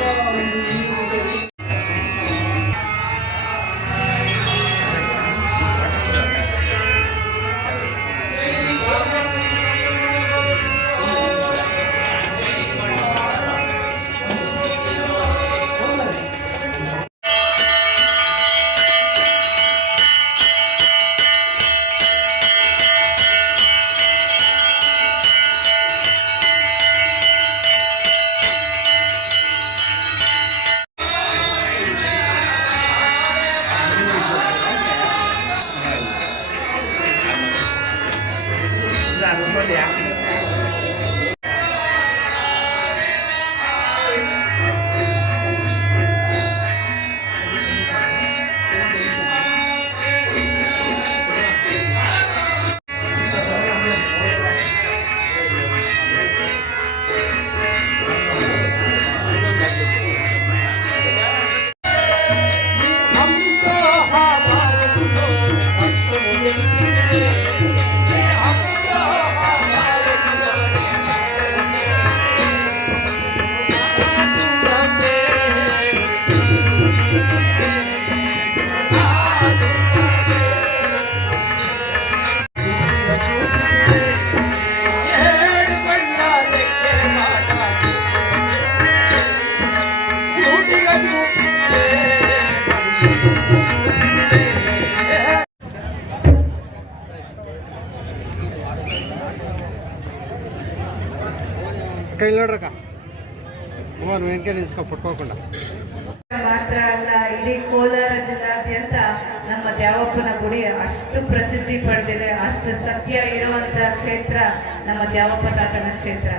Lord. 我说两 ಕೈ ಇಲ್ಲಿ ನೋಡ್ರಕ್ಕ ಅಮ್ಮ ವೆಂಕಟೇಶ್ ನಿಲ್ಸ್ಕೊ ಮಾತ್ರ ಅಲ್ಲ, ಇಡೀ ಕೋಲಾರ ಜಿಲ್ಲಾದ್ಯಂತ ನಮ್ಮ ದ್ಯಾವಪ್ಪನ ಗುಡಿ ಅಷ್ಟು ಪ್ರಸಿದ್ಧಿ ಪಡೆದಿದೆ. ಅಷ್ಟು ಸತ್ಯ ಇರುವಂತಹ ಕ್ಷೇತ್ರ ನಮ್ಮ ದ್ಯಾವಪ್ಪ ತಾತನ ಕ್ಷೇತ್ರ.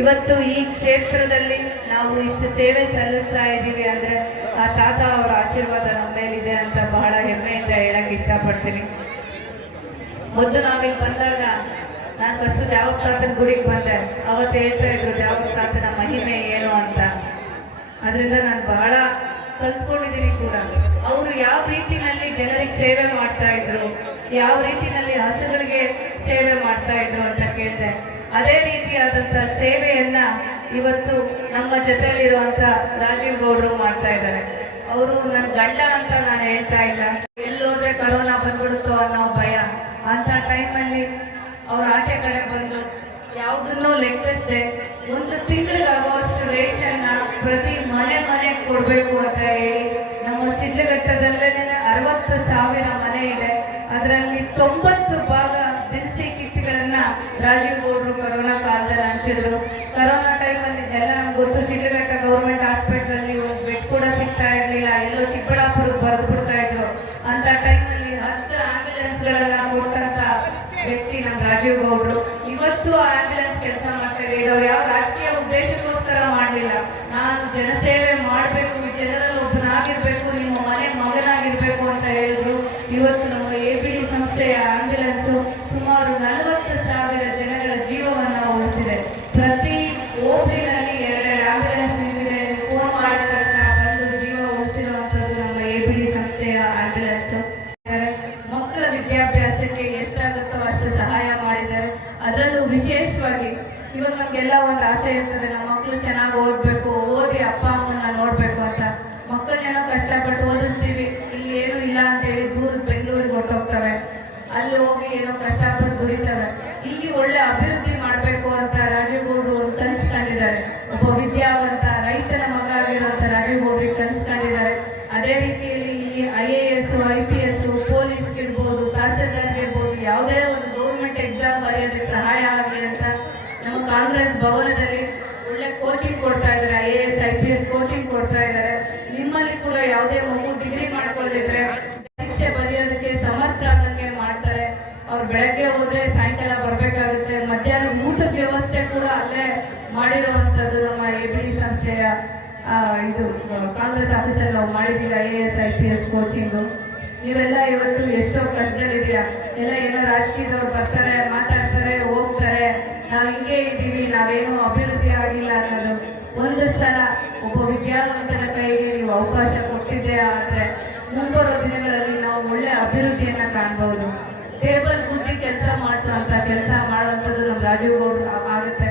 ಇವತ್ತು ಈ ಕ್ಷೇತ್ರದಲ್ಲಿ ನಾವು ಇಷ್ಟು ಸೇವೆ ಸಲ್ಲಿಸ್ತಾ ಇದ್ದೀವಿ ಅಂದ್ರೆ ಆ ತಾತ ಅವರ ಆಶೀರ್ವಾದ ನಮ್ಮ ಮೇಲಿದೆ ಅಂತ ಬಹಳ ಹೆಮ್ಮೆಯಿಂದ ಹೇಳಕ್ ಇಷ್ಟಪಡ್ತೀನಿ. ಮೊದಲು ನಾವಿಲ್ಲಿ ಬಂದಾಗ ನಾನು ಫಸ್ಟ್ ದ್ಯಾವಪ್ಪ ತಾತನ ಗುಡಿಗೆ ಬಂದೆ. ಅವತ್ತು ಹೇಳ್ತಾ ಇದ್ರು ತಾತನ ಮಹಿಮೆ ಏನು ಅಂತ? ಅದರಿಂದ ನಾನು ಬಹಳ ಕಲ್ತ್ಕೊಂಡಿದ್ದೀನಿ ಕೂಡ. ಅವರು ಯಾವ ರೀತಿನಲ್ಲಿ ಜನರಿಗೆ ಸೇವೆ ಮಾಡ್ತಾ ಇದ್ರು, ಯಾವ ರೀತಿನಲ್ಲಿ ಹಸುಗಳಿಗೆ ಸೇವೆ ಮಾಡ್ತಾ ಇದ್ರು ಅಂತ ಕೇಳಿದೆ. ಅದೇ ರೀತಿಯಾದಂತ ಸೇವೆಯನ್ನ ಇವತ್ತು ನಮ್ಮ ಜೊತೆಯಲ್ಲಿರುವಂತ ರಾಜೀವ್ ಗೌಡರು ಮಾಡ್ತಾ ಇದ್ದಾರೆ. ಅವರು ನನ್ನ ಗಂಡ ಅಂತ ನಾನು ಹೇಳ್ತಾ ಇಲ್ಲ. ಎಲ್ಲೋದ್ರೆ ಕರೋನಾ ಬಂದ್ಬಿಡುತ್ತೋ ಅನ್ನೋ ಭಯ. ಅಂತ ಟೈಮಲ್ಲಿ ಅವ್ರು ಆಚೆ ಕಡೆ ಬಂದು ಯಾವುದನ್ನೂ ಲೆಕ್ಕಿಸದೆ ಒಂದು ತಿಂಗಳಿಗಾಗುವಷ್ಟು ರೇಷನ್ನ ಪ್ರತಿ ಮನೆ ಮನೆ ಕೊಡಬೇಕು ಅಂತ ಹೇಳಿ ನಮ್ಮ ಶಿಡ್ಲಘಟ್ಟದಲ್ಲೇ ಅರವತ್ತು ಸಾವಿರ ಮನೆ ಇದೆ. ಅದರಲ್ಲಿ ತೊಂಬತ್ತು ಭಾಗ ದಿನಸಿ ಕಿಟ್ಗಳನ್ನ ರಾಜೀವ್ ಗೌಡ್ರು ಕೊರೋನಾ ಕಾಲದಲ್ಲಿ ಹಂಚಿದ್ರು. ಕರೋನಾ ಟೈಮಲ್ಲಿ ಜನ ಗೊತ್ತು, ಶಿಡ್ಲಘಟ್ಟ ಗೌರ್ಮೆಂಟ್ ಹಾಸ್ಪಿಟ್ಲಲ್ಲಿ ಒಂದು ಬೆಡ್ ಕೂಡ ಸಿಗ್ತಾ ಇರಲಿಲ್ಲ. ಎಲ್ಲೋ ಚಿಕ್ಕಬಳ್ಳಾಪುರಕ್ಕೆ ಬರೆದು ಬಿಡ್ತಾ ಇದ್ರು. ಅಂತ ಟೈಮಲ್ಲಿ ಹತ್ತು ಆಂಬ್ಯುಲೆನ್ಸ್ಗಳೆಲ್ಲ ರಾಜೀವ್ ಇವತ್ತು ಆಂಬ್ಯುಲೆನ್ಸ್ ಕೆಲಸ ಮಾಡ್ತಾ ಇದೆ ಅವ್ರು ಯಾವ ರಾಜಕೀಯ ಉದ್ದೇಶಕ್ಕೋಸ್ಕರ ಮಾಡಲಿಲ್ಲ. ನಾನು ಜನಸೇವೆ ನಮಗೆಲ್ಲ ಒಂದು ಆಸೆ ಇರ್ತದೆ ನಮ್ಮ ಮಕ್ಕಳು ಚೆನ್ನಾಗಿ ಓದ್ಬೇಕು, ಓದಿ ಅಪ್ಪ ಅಮ್ಮನ್ನ ನೋಡಬೇಕು ಅಂತ. ಮಕ್ಕಳನ್ನೇನೋ ಕಷ್ಟಪಟ್ಟು ಓದಿಸ್ತೀವಿ. ಇಲ್ಲಿ ಏನೂ ಇಲ್ಲ ಅಂತೇಳಿ ದೂರ ಬೆಂಗಳೂರಿಗೆ ಹೊರಟೋಗ್ತವೆ. ಅಲ್ಲಿ ಹೋಗಿ ಏನೋ ಕಷ್ಟಪಟ್ಟು ದುಡಿತವೆ. ಇಲ್ಲಿ ಒಳ್ಳೆ ಅಭಿವೃದ್ಧಿ ಮಾಡಬೇಕು ಅಂತ ರಾಜೀವ್ಗೌಡ್ರು ಅವ್ರು ಕನ್ಸ್ಕೊಂಡಿದ್ದಾರೆ. ಕನಸು ಒಬ್ಬ ವಿದ್ಯಾವಂತ, ರೈತನ ಮಗ ಆಗಿರುವಂತ ರಾಜೀವ್ ಗೌಡ್ರಿಗೆ ಕನಸು ಅದೇ ರೀತಿಯಲ್ಲಿ ಇಲ್ಲಿ I A S I P S police ಇರ್ಬೋದು ತಹಸೀಲ್ದಾರ್ ಇರ್ಬೋದು, ಯಾವುದೇ ಒಂದು ಗೌರ್ಮೆಂಟ್ ಎಕ್ಸಾಮ್ ಬರೆಯೋದಕ್ಕೆ ಸಹಾಯ ಆಗಲಿ ಅಂತ ಕಾಂಗ್ರೆಸ್ ಭವನದಲ್ಲಿ ಒಳ್ಳೆ ಕೋಚಿಂಗ್ ಕೊಡ್ತಾ ಇದ್ದಾರೆ I A S I P S coaching ಕೊಡ್ತಾ ಇದ್ದಾರೆ. ನಿಮ್ಮಲ್ಲಿ ಕೂಡ ಯಾವುದೇ ಮಗು ಡಿಗ್ರಿ ಮಾಡ್ಕೊಂಡಿದ್ರೆ ಪರೀಕ್ಷೆ ಬರೆಯೋದಕ್ಕೆ ಸಮರ್ಥರಾಗಂಗೆ ಮಾಡ್ತಾರೆ. ಅವ್ರು ಬೆಳಗ್ಗೆ ಹೋದ್ರೆ ಸಾಯಂಕಾಲ ಬರ್ಬೇಕಾಗುತ್ತೆ. ಮಧ್ಯಾಹ್ನ ಊಟದ ವ್ಯವಸ್ಥೆ ಕೂಡ ಅಲ್ಲೇ ಮಾಡಿರುವಂತದ್ದು ನಮ್ಮ ಎ ಬಿ ಸಂಸ್ಥೆಯ ಇದು, ಕಾಂಗ್ರೆಸ್ ಆಫೀಸಲ್ಲಿ ನಾವು ಮಾಡಿದ್ದೀವಿ I A S I P S coaching ನೀವೆಲ್ಲ ಇವತ್ತು ಎಷ್ಟೋ ಕಷ್ಟದಲ್ಲಿದ್ದೀರಾ. ಎಲ್ಲ ಏನೋ ರಾಜಕೀಯದವ್ರು ಬರ್ತಾರೆ, ಮಾತಾಡ್ತಾರೆ, ಹೋಗ್ತಾರೆ. ನಾವು ಹಿಂಗೆ ಇದ್ದೀವಿ, ನಾವೇನು ಅಭಿವೃದ್ಧಿ ಆಗಿಲ್ಲ ಅನ್ನೋದು. ಒಂದು ಸಲ ಒಬ್ಬ ವಿದ್ಯಾವಂತನ ಕೈಗೆ ನೀವು ಅವಕಾಶ ಕೊಟ್ಟಿದ್ದೆ ಆದರೆ ಮುಂಬರುವ ದಿನಗಳಲ್ಲಿ ನಾವು ಒಳ್ಳೆ ಅಭಿವೃದ್ಧಿಯನ್ನ ಕಾಣ್ಬೋದು. ಟೇಬಲ್ ಬುದ್ಧಿ ಕೆಲಸ ಮಾಡಿಸುವಂಥ ಕೆಲಸ ಮಾಡುವಂಥದ್ದು ನಮ್ಮ ರಾಜೀವ್ ಗೌಡ್ರು ಆಗುತ್ತೆ.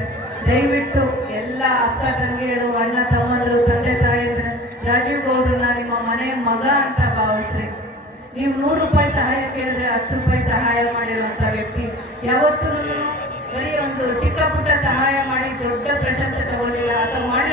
ದಯವಿಟ್ಟು ಎಲ್ಲ ಅಕ್ಕ ತಂಗಿಯರು, ಅಣ್ಣ ಪುಟ್ಟ ಸಹಾಯ ಮಾಡಿ ದೊಡ್ಡ ಪ್ರಶಸ್ತಿ ತಗೊಂಡಿಲ್ಲ ಅಥವಾ ಮಾಡಿರೋದೆಲ್ಲ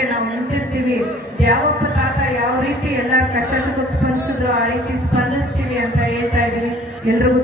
ಸುಖಕ್ಕೆ ನಾವು ನಿಂತಿರ್ತೀವಿ ಯಾವಪ್ಪ ತಾತ ಯಾವ ರೀತಿ ಎಲ್ಲ ಕಷ್ಟ ಸ್ಪಂದಿಸಿದ್ರು ಆ ರೀತಿ ಸ್ಪಂದಿಸ್ತೀವಿ ಅಂತ ಹೇಳ್ತಾ ಇದ್ದೀನಿ. ಎಲ್ರಿಗೂ